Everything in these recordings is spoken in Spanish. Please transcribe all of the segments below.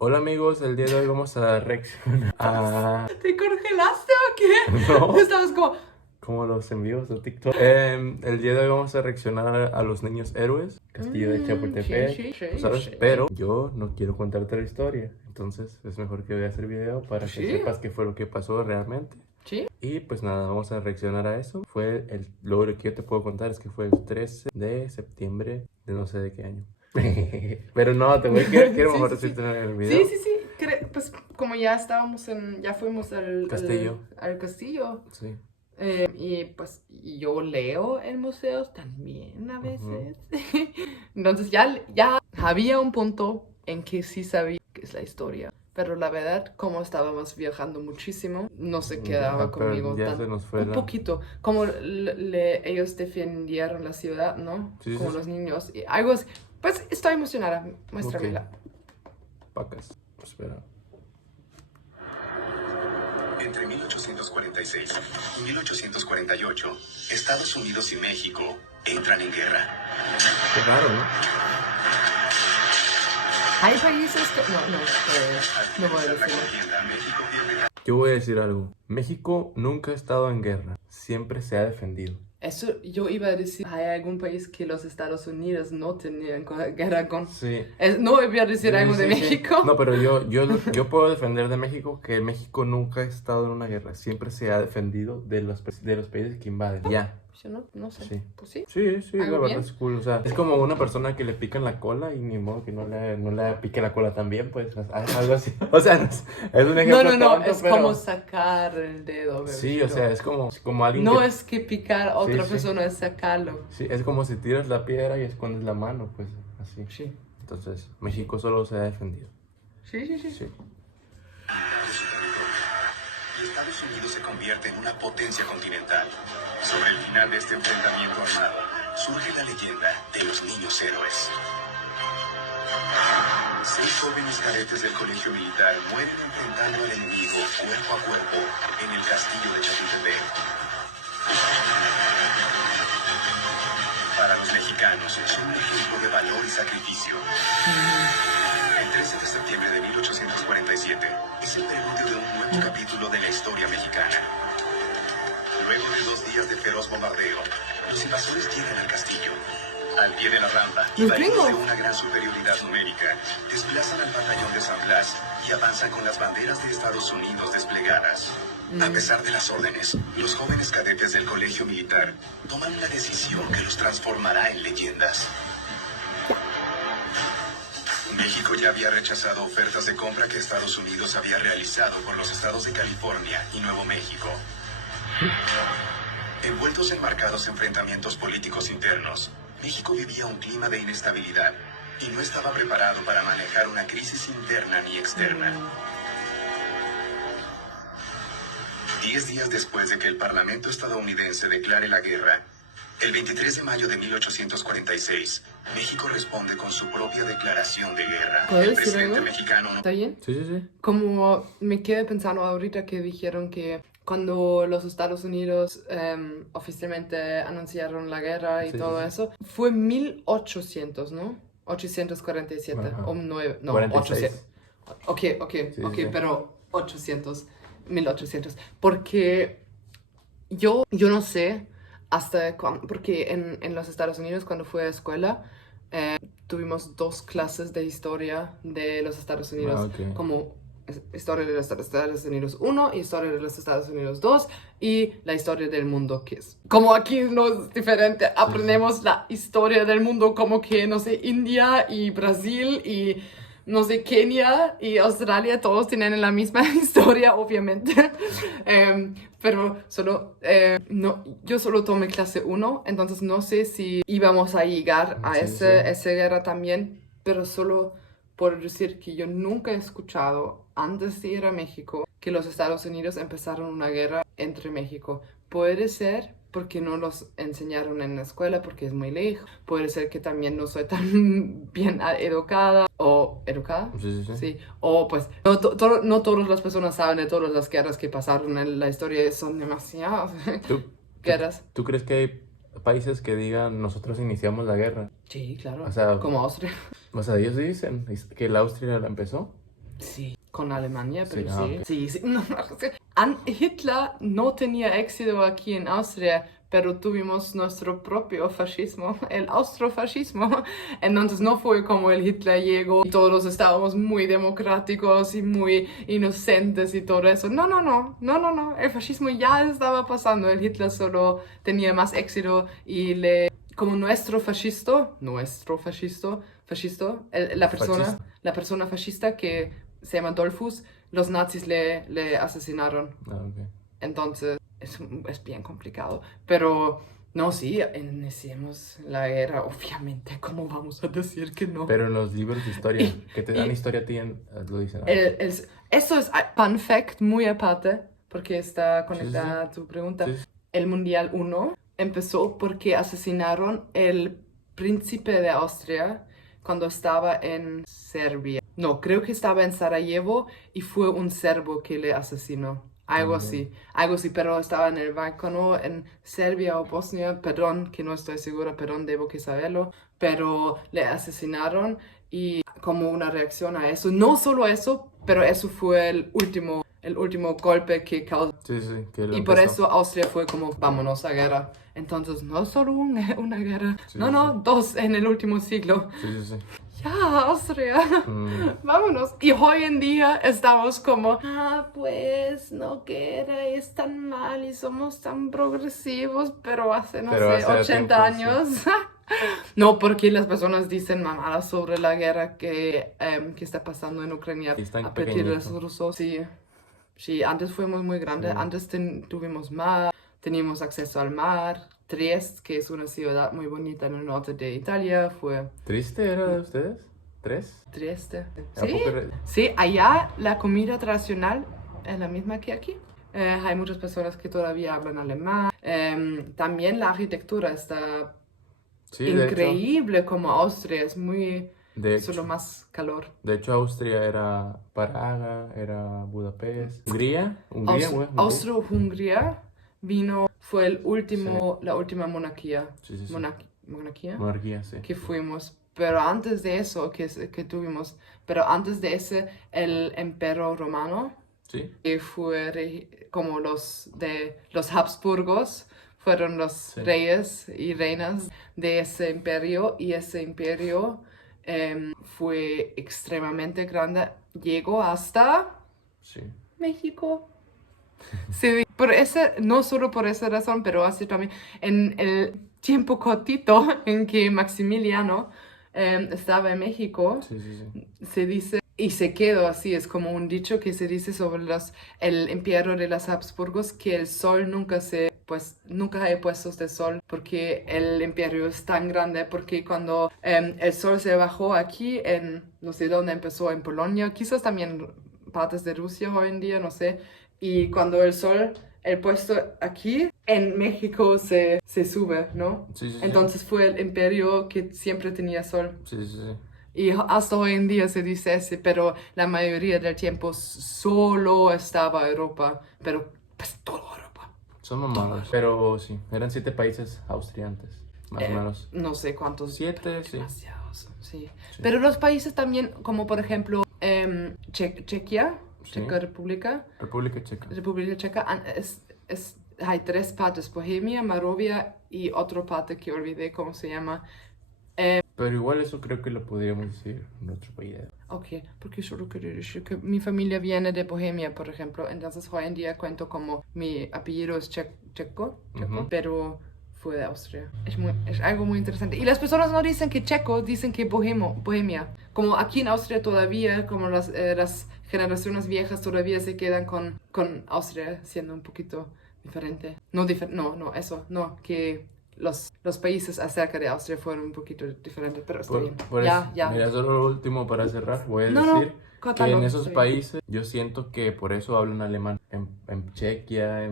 Hola amigos, el día de hoy vamos a reaccionar a... ¿Te congelaste o qué? No, Estabas como los envíos de TikTok. El día de hoy vamos a reaccionar a Los Niños Héroes, Castillo de Chapultepec, sí, ¿sabes? sí. Pero yo no quiero contarte la historia, entonces es mejor que veas el video para que Sí. sepas qué fue lo que pasó realmente. Sí. Y pues nada, vamos a reaccionar a eso. Lo que yo te puedo contar es que fue el 13 de septiembre de no sé de qué año. Pero no, quiero Sí, mejor sí, sí. decirte en el Sí, video. sí, sí. Pues como ya fuimos Castillo. al castillo. Sí. Y pues yo leo en museos también a Ujú. veces. Entonces ya había un punto en que sí sabía qué es la historia. Pero la verdad, como estábamos viajando muchísimo, no se quedaba Pero conmigo ya se nos fue un la... poquito. Como ellos defendieron la ciudad, ¿no? Sí, sí, Como sí. los niños. Y algo así. Pues estoy emocionada. Ok. Muéstramela. Pacas. Espera. Entre 1846 y 1848, Estados Unidos y México entran en guerra. Qué raro, ¿no? Hay países que... No voy a Al finalizar la decirlo. contienda, México pierde la... Yo voy a decir algo. México nunca ha estado en guerra. Siempre se ha defendido. Eso yo iba a decir, hay algún país que los Estados Unidos no tenían guerra con. Sí. No iba a decir algo de Sí, sí. México. No, pero yo puedo defender de México que México nunca ha estado en una guerra. Siempre se ha defendido de los países que invaden. Ya. Yo no sé. Sí. Pues sí. Sí, la ¿Algo verdad bien? es cool. O sea, es como una persona que le pican la cola y ni modo que no le pique la cola también, pues, algo así. O sea, es un ejemplo No, tonto, es pero... como sacar el dedo. Sí, o sea, es como alguien No que... es que picar a otra Sí. persona, es sacarlo. Sí, es como si tiras la piedra y escondes la mano, pues, así. Sí. Entonces, México solo se ha defendido. Sí. Sí. de su territorio. Y Estados Unidos se convierte en una potencia continental. Sobre el final de este enfrentamiento armado, surge la leyenda de los niños héroes. 6 jóvenes cadetes del colegio militar mueren enfrentando al enemigo cuerpo a cuerpo en el castillo de Chapultepec. Para los mexicanos son un ejemplo de valor y sacrificio. El 13 de septiembre de 1847 es el preludio de un nuevo capítulo de la historia mexicana. Luego de 2 días de feroz bombardeo, los invasores llegan al castillo. Al pie de la rampa, y Los validos de gringos. una gran superioridad numérica, desplazan al batallón de San Blas y avanzan con las banderas de Estados Unidos desplegadas. A pesar de las órdenes, los jóvenes cadetes del colegio militar toman una decisión que los transformará en leyendas. México ya había rechazado ofertas de compra que Estados Unidos había realizado por los estados de California y Nuevo México. Envueltos en marcados enfrentamientos políticos internos, México vivía un clima de inestabilidad y no estaba preparado para manejar una crisis interna ni externa. 10 días después de que el Parlamento estadounidense declare la guerra, el 23 de mayo de 1846, México responde con su propia declaración de guerra. ¿Puedo El decir presidente algo? mexicano ¿Está bien? Sí. Como me quedé pensando ahorita que dijeron que cuando los Estados Unidos oficialmente anunciaron la guerra y Sí, todo sí. eso, fue 1800, ¿no? 847 Ajá. o 9, no, 46. 800. Ok, Sí. pero 800, 1800. Porque yo no sé hasta cuándo, porque en los Estados Unidos cuando fui a escuela tuvimos 2 clases de historia de los Estados Unidos, Ok. como historia de los Estados Unidos 1 y historia de los Estados Unidos 2 y la historia del mundo que es. Como aquí no es diferente, aprendemos la historia del mundo como que, no sé, India y Brasil y no sé, Kenia y Australia, todos tienen la misma historia, obviamente. Pero no, yo solo tomé clase 1, entonces no sé si íbamos a llegar a Sí. esa guerra también, pero solo por decir que yo nunca he escuchado antes de ir a México que los Estados Unidos empezaron una guerra entre México. Puede ser porque no los enseñaron en la escuela porque es muy lejos. Puede ser que también no soy tan bien educada o educada. Sí. O pues no todas las personas saben de todas las guerras que pasaron en la historia. Son demasiadas guerras. ¿Tú crees que hay países que digan nosotros iniciamos la guerra? Sí, claro. O sea, Como Austria. ellos dicen que la Austria la empezó. Sí, con Alemania, Sí, pero ah, sí. ok. Sí, sí. No, Hitler no tenía éxito aquí en Austria, pero tuvimos nuestro propio fascismo, el austrofascismo. Entonces no fue como el Hitler llegó y todos estábamos muy democráticos y muy inocentes y todo eso. No, no, no, no, no, no. El fascismo ya estaba pasando. El Hitler solo tenía más éxito y como Fascista. la persona fascista que se llama Dollfuss, los nazis le asesinaron. Ah, ok. Entonces es bien complicado. Pero no, sí, iniciemos la guerra, obviamente. ¿Cómo vamos a decir que no? Pero en los libros de historia, que te dan y- historia a ti, lo dicen. Eso es fun fact muy aparte, porque está Sí, sí, conectada a tu pregunta. sí. Sí. El Mundial 1 empezó porque asesinaron el príncipe de Austria cuando estaba en Serbia. No, creo que estaba en Sarajevo y fue un serbo que le asesinó. Algo así, pero estaba en el Balcano, en Serbia o Bosnia, perdón, que no estoy segura, perdón, debo que saberlo, pero le asesinaron y como una reacción a eso, no solo eso, pero eso fue el último golpe que causó. Sí, sí, que lo Y por empezó. eso Austria fue como, vámonos a guerra. Entonces, no solo una guerra, Sí, no, sí, no, sí. dos en el último siglo. Sí, sí, sí. Ya, Austria, vámonos. Y hoy en día estamos como, pues, no guerra, es tan mal y somos tan progresivos, pero hace, no Pero sé, hace 80 tiempo, años. No, porque las personas dicen mamadas sobre la guerra que está pasando en Ucrania Y están a partir de los pequeñitos. rusos. Sí, sí, antes fuimos muy grandes, Sí. antes tuvimos mar, teníamos acceso al mar. Trieste, que es una ciudad muy bonita en el norte de Italia, fue ¿Triste era de ustedes? ¿Tres? Trieste. ¿A Sí, poco era- sí, allá la comida tradicional es la misma que aquí. Hay muchas personas que todavía hablan alemán. También la arquitectura está Sí, de hecho. increíble como Austria, es muy De solo hecho. más calor. De hecho, Austria era Praga, era Budapest. Hungría, güey. Austro-Hungría fue la última monarquía, Sí, sí, sí. monarquía Monarquía, sí. que fuimos. Pero antes de eso, que tuvimos, pero antes de ese, el Imperio Romano, Sí. que fue como los Habsburgos, fueron los Sí. reyes y reinas de ese imperio, y ese imperio fue extremadamente grande, llegó hasta Sí. México. Sí, no solo por esa razón, pero así también en el tiempo cortito en que Maximiliano estaba en México, Sí, sí, sí. se dice, y se quedó así, es como un dicho que se dice sobre el imperio de los Habsburgos, que el sol nunca hay puestos de sol, porque el imperio es tan grande, porque cuando el sol se bajó aquí, no sé dónde empezó, en Polonia, quizás también partes de Rusia hoy en día, no sé, y cuando el puesto aquí en México se sube, ¿no? Sí, sí, sí. Entonces fue el imperio que siempre tenía sol. Sí, sí, sí. Y hasta hoy en día se dice ese, pero la mayoría del tiempo solo estaba Europa, pero pues toda Europa. Son mamados. Pero sí, eran 7 países austriantes, más o menos. No sé cuántos. 7, sí. Demasiados, sí. Sí. Pero los países también, como por ejemplo Chequia, Sí. Checa República, República Checa. República Checa, hay 3 partes, Bohemia, Moravia y otra parte que olvidé cómo se llama. Pero igual eso creo que lo podríamos decir en otro país. Ok, porque solo quería decir que mi familia viene de Bohemia, por ejemplo, entonces hoy en día cuento como mi apellido es checo, Ujú. pero fue de Austria. Es algo muy interesante. Y las personas no dicen que checo, dicen que bohemia. Como aquí en Austria todavía, como las generaciones viejas todavía se quedan con Austria siendo un poquito diferente. No, que los países acerca de Austria fueron un poquito diferentes, pero está bien. Por Ya, eso, ya. Mira, solo lo último para cerrar, voy a No, no, decir que córtalo, en esos está bien. países yo siento que por eso hablan alemán. En Chequia,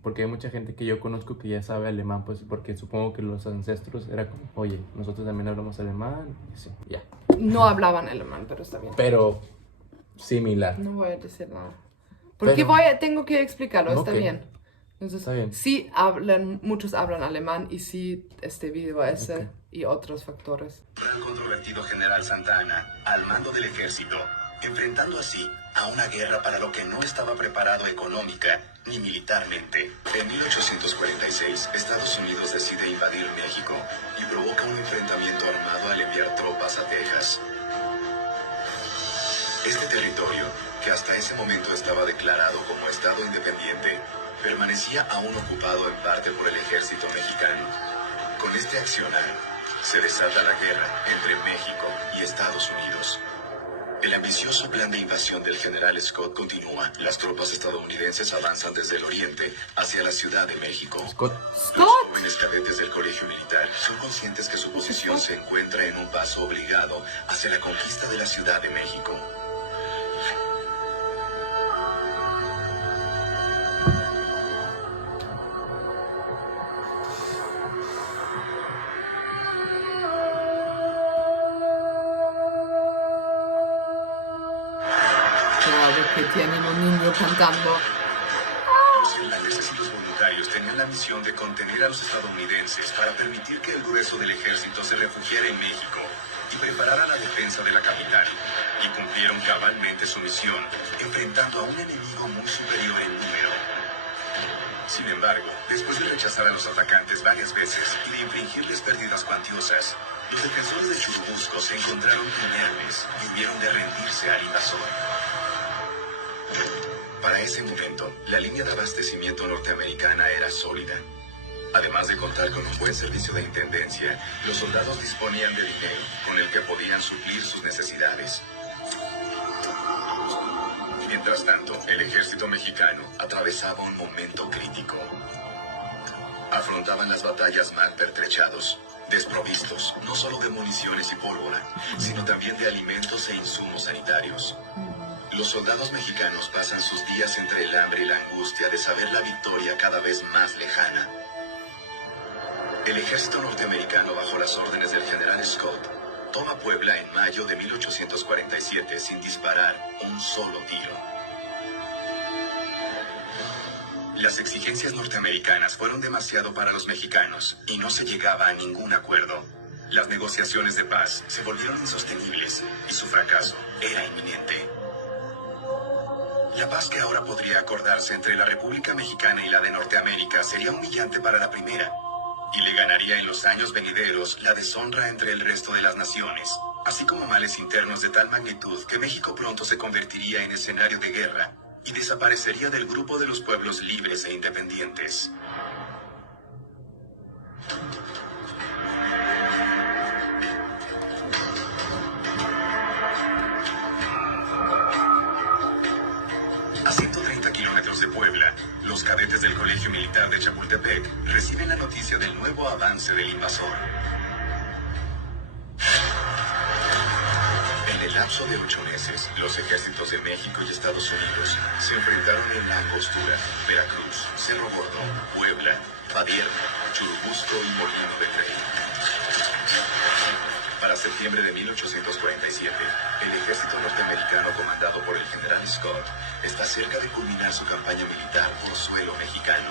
porque hay mucha gente que yo conozco que ya sabe alemán, pues porque supongo que los ancestros era como, oye, nosotros también hablamos alemán, y sí, ya. No hablaban alemán, pero está bien. Pero similar. No voy a decir nada. Porque Pero- tengo que explicarlo, está Ok. bien. Entonces, Está bien. sí muchos hablan alemán y sí debido a ese Ok. y otros factores. El controvertido general Santa Anna, al mando del ejército, enfrentando así a una guerra para lo que no estaba preparado económica ni militarmente. En 1846, Estados Unidos decide invadir México y provoca un enfrentamiento armado al enviar tropas a Texas. Este territorio, que hasta ese momento estaba declarado como Estado independiente, permanecía aún ocupado en parte por el ejército mexicano. Con este accionar, se desata la guerra entre México y Estados Unidos. El ambicioso plan de invasión del general Scott continúa. Las tropas estadounidenses avanzan desde el oriente hacia la Ciudad de México. Scott. Los jóvenes cadetes del colegio militar son conscientes que su posición se encuentra en un paso obligado hacia la conquista de la Ciudad de México. Que tienen un niño cantando. Los irlandeses y los voluntarios tenían la misión de contener a los estadounidenses para permitir que el grueso del ejército se refugiara en México y preparara la defensa de la capital. Y cumplieron cabalmente su misión, enfrentando a un enemigo muy superior en número. Sin embargo, después de rechazar a los atacantes varias veces y de infligirles pérdidas cuantiosas, los defensores de Churubusco se encontraron inermes y hubieron de rendirse al invasor. Para ese momento, la línea de abastecimiento norteamericana era sólida. Además de contar con un buen servicio de intendencia, los soldados disponían de dinero con el que podían suplir sus necesidades. Mientras tanto, el ejército mexicano atravesaba un momento crítico. Afrontaban las batallas mal pertrechados, desprovistos no solo de municiones y pólvora, sino también de alimentos e insumos sanitarios. Los soldados mexicanos pasan sus días entre el hambre y la angustia de saber la victoria cada vez más lejana. El ejército norteamericano, bajo las órdenes del general Scott, toma Puebla en mayo de 1847 sin disparar un solo tiro. Las exigencias norteamericanas fueron demasiado para los mexicanos y no se llegaba a ningún acuerdo. Las negociaciones de paz se volvieron insostenibles y su fracaso era inminente. La paz que ahora podría acordarse entre la República Mexicana y la de Norteamérica sería humillante para la primera, y le ganaría en los años venideros la deshonra entre el resto de las naciones, así como males internos de tal magnitud que México pronto se convertiría en escenario de guerra y desaparecería del grupo de los pueblos libres e independientes. A 130 kilómetros de Puebla, los cadetes del Colegio Militar de Chapultepec reciben la noticia del nuevo avance del invasor. En el lapso de 8 meses, los ejércitos de México y Estados Unidos se enfrentaron en La Angostura, Veracruz, Cerro Gordo, Puebla, Padierna, Churubusco y Molino de Rey. Para septiembre de 1847, el ejército norteamericano comandado por el general Scott está cerca de culminar su campaña militar por suelo mexicano.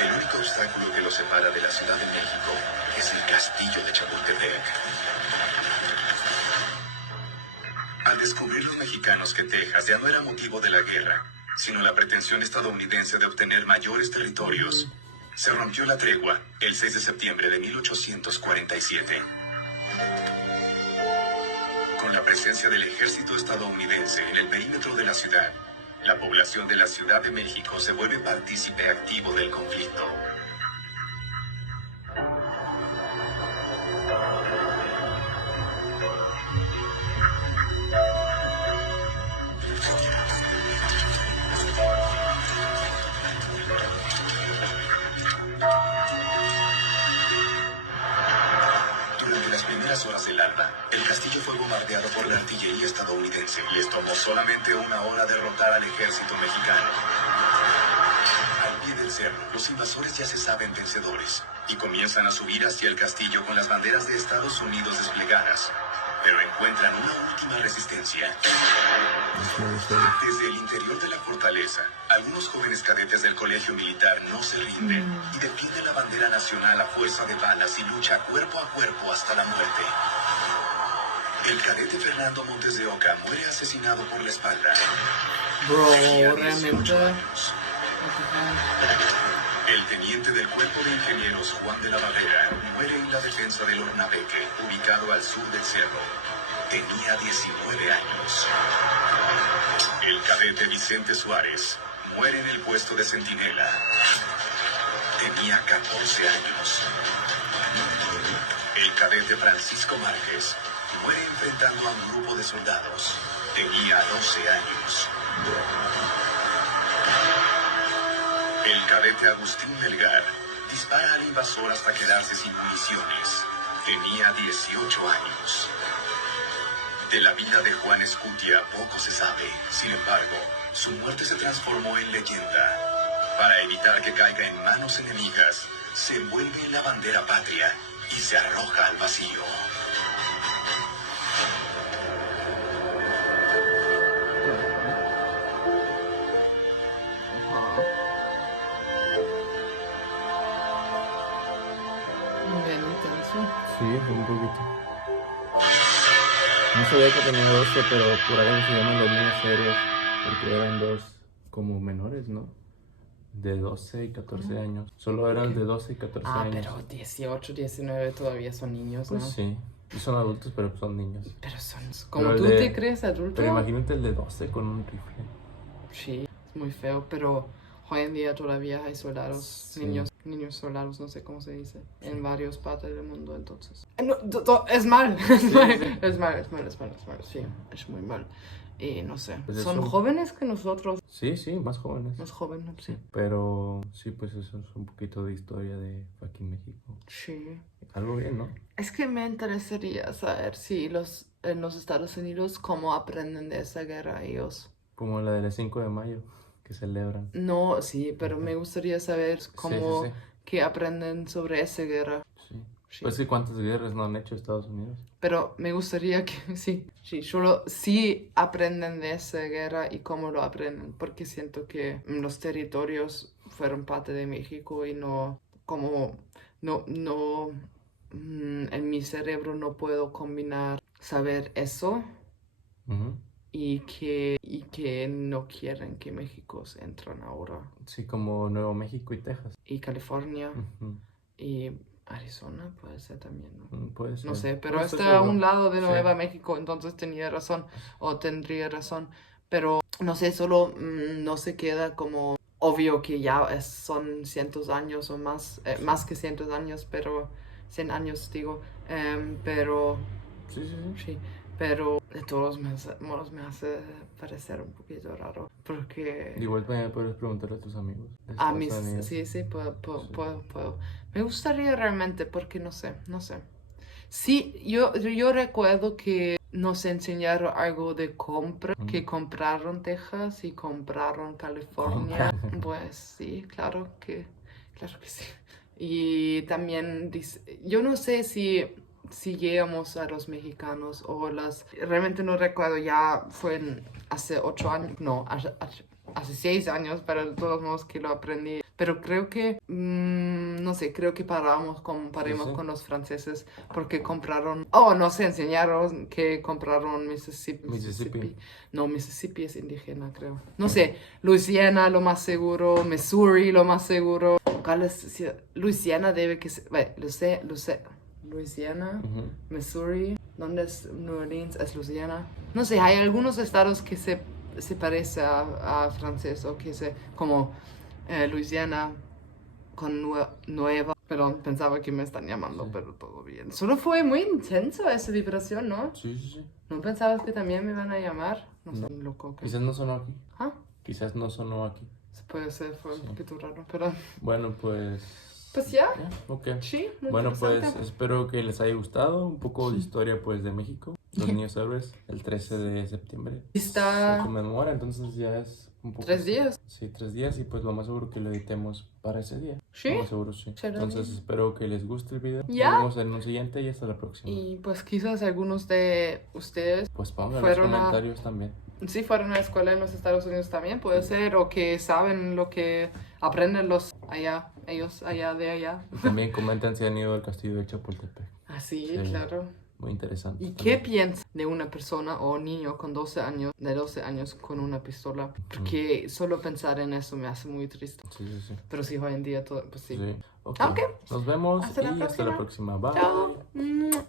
El único obstáculo que lo separa de la Ciudad de México es el castillo de Chapultepec. Al descubrir los mexicanos que Texas ya no era motivo de la guerra, sino la pretensión estadounidense de obtener mayores territorios, se rompió la tregua el 6 de septiembre de 1847. Con la presencia del ejército estadounidense en el perímetro de la ciudad, la población de la Ciudad de México se vuelve partícipe activo del conflicto. Horas del alba, el castillo fue bombardeado por la artillería estadounidense. Les tomó solamente una hora derrotar al ejército mexicano. Al pie del cerro, los invasores ya se saben vencedores y comienzan a subir hacia el castillo con las banderas de Estados Unidos desplegadas, pero encuentran una última resistencia. Desde el interior de la fortaleza, algunos jóvenes cadetes del colegio militar no se rinden y defienden la bandera nacional a fuerza de balas y lucha cuerpo a cuerpo hasta la muerte. El cadete Fernando Montes de Oca muere asesinado por la espalda. Bro, Tenía 18 realmente. años. El teniente del Cuerpo de Ingenieros Juan de la Barrera muere en la defensa del Hornabeque, ubicado al sur del cerro. Tenía 19 años. El cadete Vicente Suárez muere en el puesto de centinela. Tenía 14 años. El cadete Francisco Márquez muere enfrentando a un grupo de soldados. Tenía 12 años. El cadete Agustín Melgar dispara al invasor hasta quedarse sin municiones. Tenía 18 años. De la vida de Juan Escutia poco se sabe. Sin embargo, su muerte se transformó en leyenda. Para evitar que caiga en manos enemigas, se envuelve en la bandera patria y se arroja al vacío. Ajá. Bien intenso. Sí, un poquito. No sabía que tenía 12, pero por algo se llaman los niños serios, porque eran dos como menores, ¿no? De 12 y 14 años. Solo eran de 12 y 14 años. Pero 18, 19 todavía son niños, ¿no? Pues sí. Y son adultos, pero son niños. Pero son como Pero tú el de- te crees adulto. Pero imagínate el de 12 con un rifle. Sí, es muy feo, pero hoy en día todavía hay soldados, Sí. niños soldados, no sé cómo se dice, en varias partes del mundo, entonces. No, es mal, es mal, sí. es mal, sí, es muy mal. Y no sé, Pues son eso- jóvenes que nosotros, Sí, sí, más jóvenes. más jóvenes, sí. Pero sí, pues eso es un poquito de historia de fucking México. Sí. Algo bien, ¿no? Es que me interesaría saber si en los Estados Unidos, cómo aprenden de esa guerra ellos. Como la del 5 de mayo, que celebran. No, sí, pero me gustaría saber cómo, sí. que aprenden sobre esa guerra. Sí. Sí. Pues sí, ¿cuántas guerras no han hecho Estados Unidos? Pero me gustaría que sí, solo sí aprenden de esa guerra y cómo lo aprenden, porque siento que los territorios fueron parte de México y en mi cerebro no puedo combinar saber eso Ujú. y que no quieren que México se entren ahora. Sí, como Nuevo México y Texas. Y California Ujú. y Arizona puede ser también, ¿no? Puede ser. No sé, pero No estoy está a seguro. un lado de Sí. Nueva México, entonces tenía razón o tendría razón. Pero no sé, solo no se queda como obvio que ya son cientos de años o más, más que cientos de años, pero 100 años digo, pero Sí, sí, sí. sí, pero de todos modos me hace parecer un poquito raro, porque Igual también puedes preguntarle a tus amigos. de a Estados mis, Unidos. sí, puedo, Sí. puedo. Me gustaría realmente, porque no sé. Sí, yo recuerdo que nos enseñaron algo de compra, que compraron Texas y compraron California. Pues sí, claro que sí. Y también yo no sé si llegamos a los mexicanos o realmente no recuerdo, ya fue hace 8 años, no, hace 6 años, pero de todos modos que lo aprendí. Pero creo que, no sé, creo que paramos Sí. con los franceses porque compraron, nos enseñaron que compraron Mississippi. No, Mississippi es indígena, creo. No sé, Louisiana lo más seguro, Missouri lo más seguro. ¿Cuál es? Louisiana debe que ser, Louisiana, Ujú. Missouri, ¿dónde es New Orleans? ¿Es Louisiana? No sé, hay algunos estados que se parece a francés o que como Louisiana con nueva. Perdón, pensaba que me están llamando, Sí. pero todo bien. Solo fue muy intenso esa vibración, ¿no? Sí, sí, sí. ¿No pensabas que también me van a llamar? No sé, No. loco. Quizás no sonó aquí. Ah, Quizás no sonó aquí. puede ser, fue Sí. un poquito raro, pero Bueno, pues... pues ya. Ok. Sí, muy Bueno, pues interesante. espero que les haya gustado un poco de historia pues de México. Los niños héroes, el 13 de septiembre. Está Se conmemora, entonces ya es un poco... 3 días. Sí, 3 días y pues lo más seguro que lo editemos para ese día. ¿Sí? Lo más seguro sí. Será Entonces bien. espero que les guste el video. ¿Ya? Nos vemos en un siguiente y hasta la próxima. Y pues quizás algunos de ustedes Pues pongan en los fueron a- comentarios también. sí fueron a la escuela en los Estados Unidos también, puede ser, o que saben lo que aprenden ellos allá de allá. Y también comenten si han ido al castillo de Chapultepec. Ah, sí, Sí. claro. muy interesante. ¿Y qué piensas de una persona o niño con 12 años con una pistola? Porque solo pensar en eso me hace muy triste. Sí, sí, sí. Pero sí, hoy en día todo, pues sí. Sí. Ok. Ok. Nos vemos Hasta la y hasta la próxima. próxima. Bye. Chao.